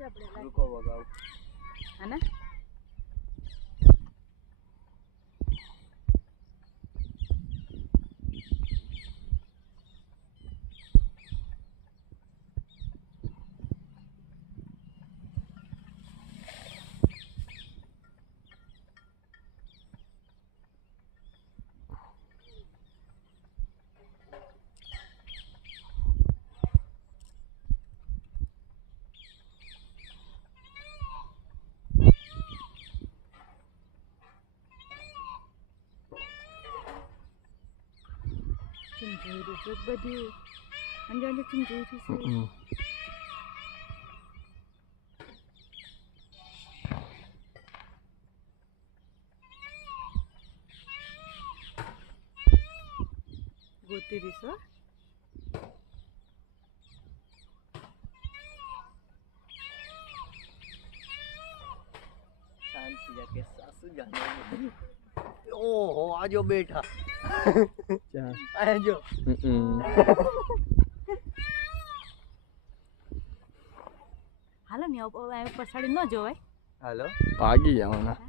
છે આપણે રૂકો વગાવ હે ને ચમ જોઈ રહ્યું છે બધું અંજે અંજે ચમ જોઈ રહ્યું છે ગોતી રહીશ હો શાંતિ જાકે સાસુ જાને ઓહો આજો બેઠા આજો હાલો ને પછાડી ન જોવાય હાલો ભાગી જવાના